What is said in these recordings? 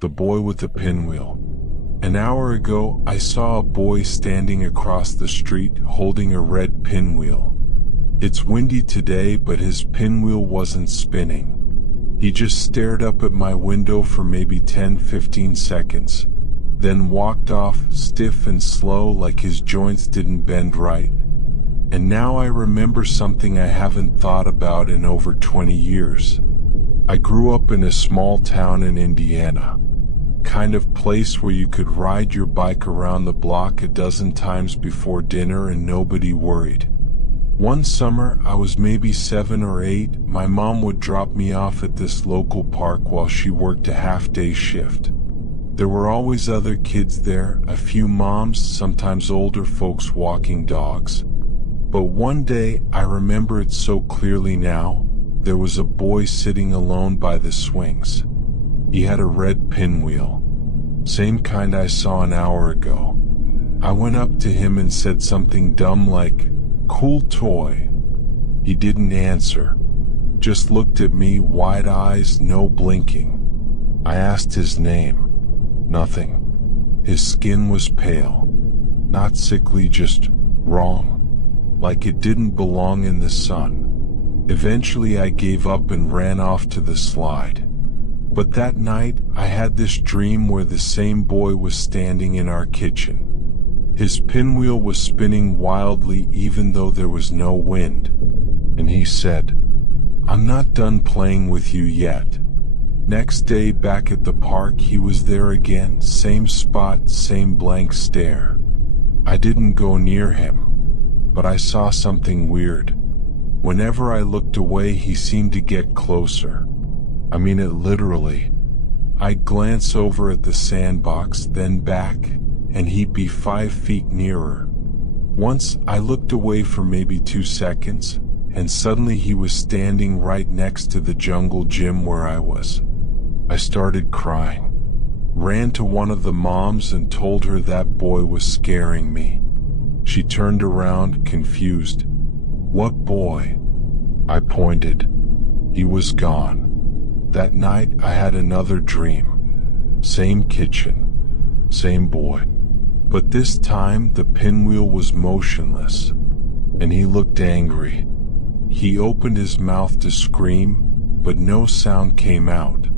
The boy with the pinwheel. An hour ago, I saw a boy standing across the street holding a red pinwheel. It's windy today, but his pinwheel wasn't spinning. He just stared up at my window for maybe 10-15 seconds, then walked off, stiff and slow, like his joints didn't bend right. And now I remember something I haven't thought about in over 20 years. I grew up in a small town in Indiana. Kind of place where you could ride your bike around the block a dozen times before dinner and nobody worried. One summer, I was maybe 7 or 8, my mom would drop me off at this local park while she worked a half-day shift. There were always other kids there, a few moms, sometimes older folks walking dogs. But one day, I remember it so clearly now, there was a boy sitting alone by the swings. He had a red pinwheel, same kind I saw an hour ago. I went up to him and said something dumb like, "Cool toy." He didn't answer, just looked at me, wide eyes, no blinking. I asked his name. Nothing. His skin was pale, not sickly, just wrong, like it didn't belong in the sun. Eventually I gave up and ran off to the slide. But that night, I had this dream where the same boy was standing in our kitchen. His pinwheel was spinning wildly even though there was no wind. And he said, "I'm not done playing with you yet." Next day, back at the park, he was there again, same spot, same blank stare. I didn't go near him, but I saw something weird. Whenever I looked away, he seemed to get closer. I mean it literally. I'd glance over at the sandbox, then back, and he'd be 5 feet nearer. Once I looked away for maybe 2 seconds, and suddenly he was standing right next to the jungle gym where I was. I started crying. Ran to one of the moms and told her that boy was scaring me. She turned around, confused. "What boy?" I pointed. He was gone. That night I had another dream. Same kitchen, same boy. But this time the pinwheel was motionless, and he looked angry. He opened his mouth to scream, but no sound came out.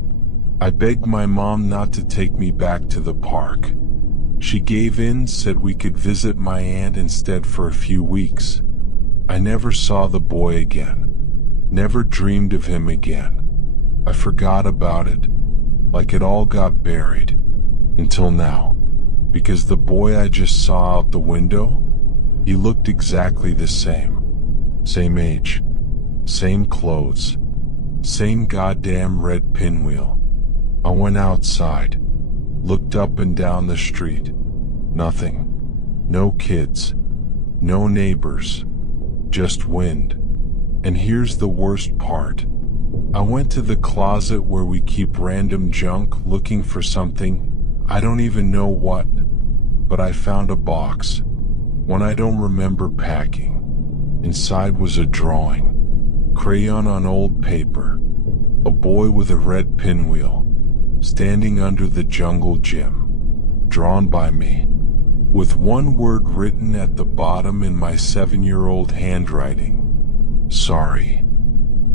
I begged my mom not to take me back to the park. She gave in, said we could visit my aunt instead for a few weeks. I never saw the boy again. Never dreamed of him again. I forgot about it, like it all got buried, until now, because the boy I just saw out the window, he looked exactly the same. Same age, same clothes, same goddamn red pinwheel. I went outside, looked up and down the street. Nothing. No kids, no neighbors, just wind. And here's the worst part. I went to the closet where we keep random junk looking for something, I don't even know what, but I found a box, one I don't remember packing. Inside was a drawing, crayon on old paper, a boy with a red pinwheel, standing under the jungle gym, drawn by me, with one word written at the bottom in my 7-year-old handwriting. Sorry.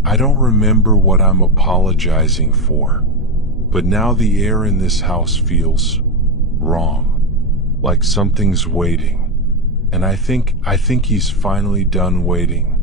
I don't remember what I'm apologizing for, but now the air in this house feels wrong, like something's waiting, and I think he's finally done waiting.